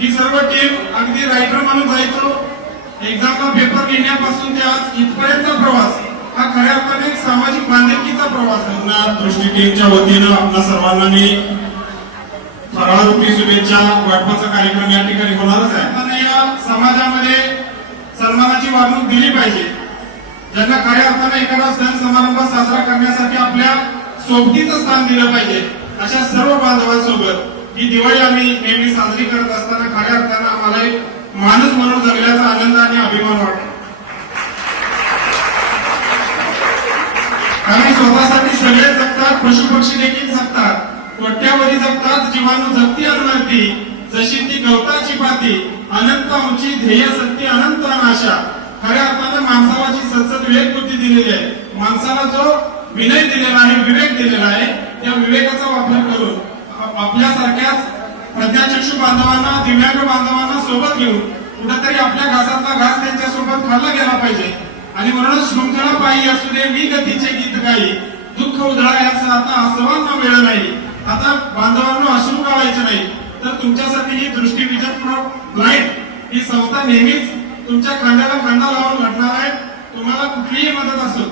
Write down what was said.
Team अगदी writer म्हणून जायचो. एक्झामला पेपर लिहिण्यापासून ते आज इथपर्यंतचा प्रवास हा खऱ्या अर्थाने सामाजिक बांधिलकीचा प्रवास आहे. दृष्टी टीमच्या वतीनं आपल्या सर्वांना मी फराळरूपी शुभेच्छा वाटपाचा कार्यक्रम या ठिकाणी होणारच आहे. त्यांना या समाजामध्ये सन्मानाची वागणूक दिली पाहिजे. ज्यांना खऱ्या अर्थाने एखादा सण समारंभ साजरा करण्यासाठी आपल्या सोबतीचं स्थान दिलं पाहिजे अशा सर्व बांधवांसोबत ही दिवाळी आम्ही नेहमी साजरी आनंद आणि अभिमान वाटतो. कारण स्वतःसाठी सगळे जगतात पशु पक्षी देखील जगतात. कोट्यावधी जगतात जीवाणू जगती अनुमती जशी ती गवताची पाती अनंत उंची ध्येय सत्य अनंत अनाशा. खऱ्या अर्थानं माणसाला जी सतत विवेक बुद्धी दिलेली आहे. माणसाला जो विनय दिलेला आहे विवेक दिलेला आहे त्या विवेकाचा वापर करून आपल्यासारख्याच प्रज्ञाचक्षु बांधवांना दिव्यांग बांधवांना सोबत घेऊन कुठंतरी आपल्या घासातला घास त्यांच्यासोबत खाल्ला गेला पाहिजे. आणि म्हणून शृंखला पायी असू दे मी गतीचे गीत गाई. दुःख उधळायचं आता आसवांना वेळ नाही. आता बांधवांना अश्रू काढायचे नाही. तर तुमच्यासाठी ही दृष्टी विजन लाइट ही संस्था नेहमीच तुमच्या खांद्याला खांदा लावून घडणार आहे. तुम्हाला कुठलीही मदत असो